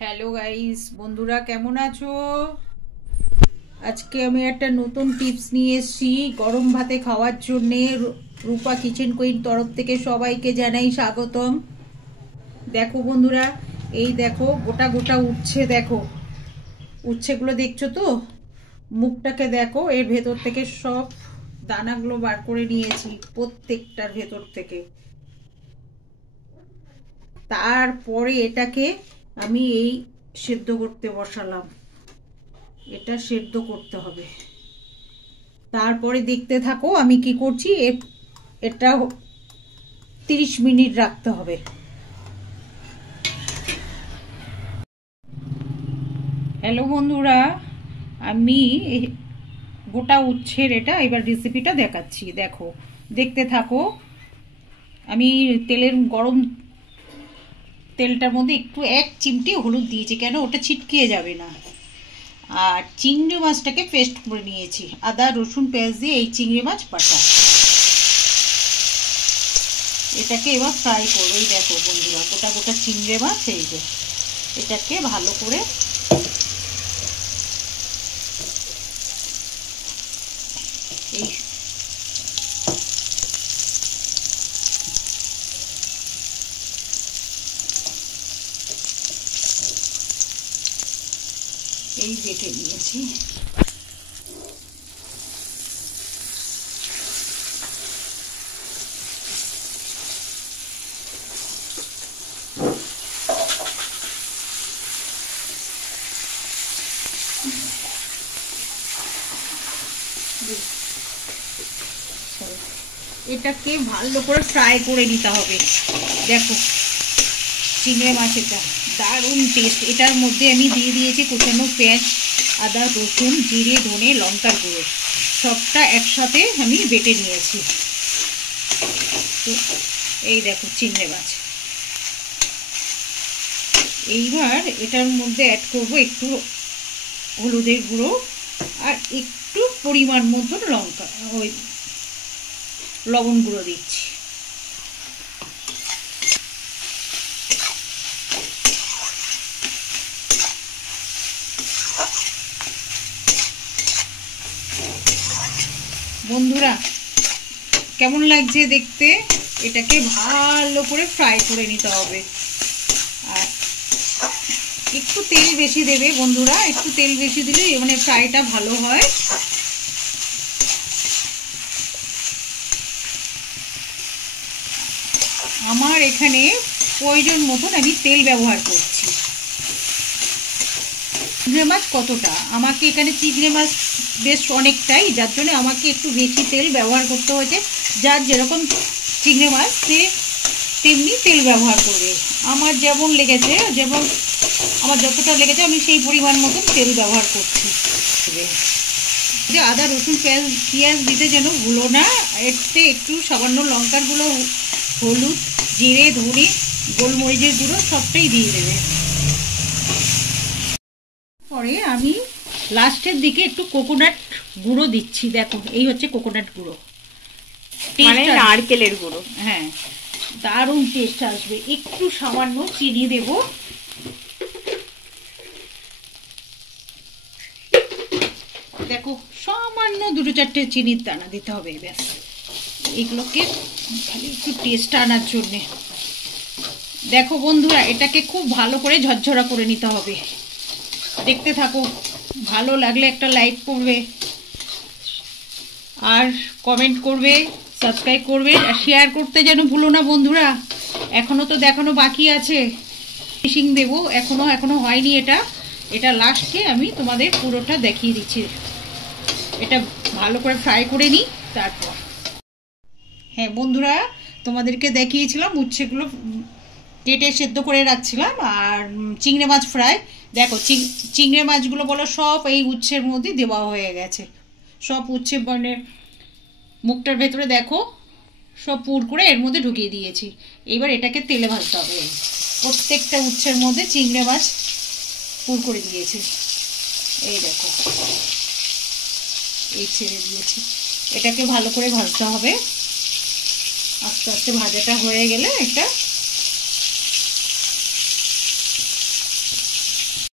Hello guys, বন্ধুরা কেমন আছো? আজকে আমি একটা নতুন টিপস নিয়ে এসেছি গরম ভাতে খাওয়ার জন্যে। রূপা কিচেন কুইন তরফ থেকে সবাইকে জানাই স্বাগতম। দেখো বন্ধুরা, এই দেখো গোটা গোটা উচ্ছে, দেখো উচ্ছেগুলো দেখছো তো? মুখটাকে দেখো, এর ভেতর থেকে সব দানাগুলো বার করে নিয়েছি প্রত্যেকটার ভেতর থেকে। তারপরে এটাকে আমি এই সেদ্ধ করতে বসালাম। এটা সেদ্ধ করতে হবে। তারপরে দেখতে থাকো আমি কি করছি। এটা 30 মিনিট রাখতে হবে। হ্যালো বন্ধুরা, আমি গোটা উচ্ছের এটা এবার রেসিপিটা দেখাচ্ছি। দেখো, দেখতে থাকো। আমি গরম তেলটার মধ্যে একটু 1 চিমটি হলুদ দিয়েছি, কেন ওটা ছিটকিয়ে যাবে না। আর চিংড়ি মাছটাকে পেস্ট করে নিয়েছি, আদা রসুন পেঁয়াজ দিয়ে এই চিংড়ি মাছ বাটা। এটাকে এবার ফ্রাই করবো। এই দেখো বন্ধুরা, গোটা গোটা চিংড়ি মাছ, এই যে এটাকে ভালো করে এই বেটে নিয়েছি। এটাকে ভালো করে ফ্রাই করে নিতে হবে। দেখো চিংড়ি মাছ, এটা দারুণ টেস্ট। এটার মধ্যে আমি দিয়ে দিয়েছি কুচানো পেঁয়াজ, আদা রসুন জিরে ধনে লঙ্কার গুঁড়ো, সবটা একসাথে আমি বেটে নিয়েছি। তো এই দেখো চিংড়ি মাছ। এইবার এটার মধ্যে অ্যাড করব একটু হলুদের গুঁড়ো আর একটু পরিমাণ মতো লবণ গুঁড়ো দিচ্ছি। বন্ধুরা কেমন লাগছে দেখতে? এটাকে ভালো করে ফ্রাই করে নিতে হবে। আর একটু তেল বেশি দেবে বন্ধুরা, একটু তেল বেশি দিলে মানে ফ্রাইটা ভালো হয়। আমার এখানে প্রয়োজন মতন আমি তেল ব্যবহার করছি। চিংড়ি মাছ কতটা, আমাকে এখানে চিংড়ি মাছ বেশ অনেকটাই, যার জন্য আমাকে একটু বেশি তেল ব্যবহার করতে হয়েছে। যার যেরকম চিংড়ি মাছ সে তেমনি তেল ব্যবহার করবে। আমার যেমন লেগেছে, আমার যতটা লেগেছে আমি সেই পরিমাণ মতন তেল ব্যবহার করছি। যে আদা রসুন পেঁয়াজ দিতে যেন ভুলো না। এতে একটু সামান্য লঙ্কার গুঁড়ো, হলুদ জিরে ধনে গোলমরিচের গুঁড়ো সবটাই দিয়ে দেবে। পরে আমি লাস্টের দিকে একটু কোকোনাট গুঁড়ো দিচ্ছি। দেখো এই হচ্ছে কোকোনাট গুঁড়ো, মানে নারকেলের গুঁড়ো। হ্যাঁ, দারুণ টেস্ট আসবে। একটু সামান্য চিনি দেব। দেখো সামান্য 2-4টে চিনির দানা দিতে হবে। ব্যাস, এগুলোকে খালি একটু টেস্ট আনার জন্যে। দেখো বন্ধুরা, এটাকে খুব ভালো করে ঝরঝরা করে নিতে হবে। দেখতে থাকো, ভালো লাগলে একটা লাইক করবে আর কমেন্ট করবে, সাবস্ক্রাইব করবে আর শেয়ার করতে যেন ভুলো না বন্ধুরা। এখনো তো দেখানো বাকি আছে, ফিনিশিং দেবো, এখনো হয়নি। এটা লাস্টে আমি তোমাদের পুরোটা দেখিয়ে দিচ্ছি। এটা ভালো করে ফ্রাই করে নিই তারপর। হ্যাঁ বন্ধুরা, তোমাদেরকে দেখিয়েছিলাম উচ্ছেগুলো কেটে সেদ্ধ করে রাখছিলাম আর চিংড়ি মাছ ফ্রাই। দেখো চিংড়ি মাছগুলো বলো সব এই উচ্ছের মধ্যে দেওয়া হয়ে গেছে। সব উচ্ছে মানে মুখটার ভেতরে দেখো সব পুর করে এর মধ্যে ঢুকিয়ে দিয়েছি। এবার এটাকে তেলে ভাজতে হবে। প্রত্যেকটা উচ্ছের মধ্যে চিংড়ি মাছ পুর করে দিয়েছি। এই দেখো এই ছেড়ে দিয়েছি। এটাকে ভালো করে ভাজতে হবে। আস্তে আস্তে ভাজাটা হয়ে গেলে এটা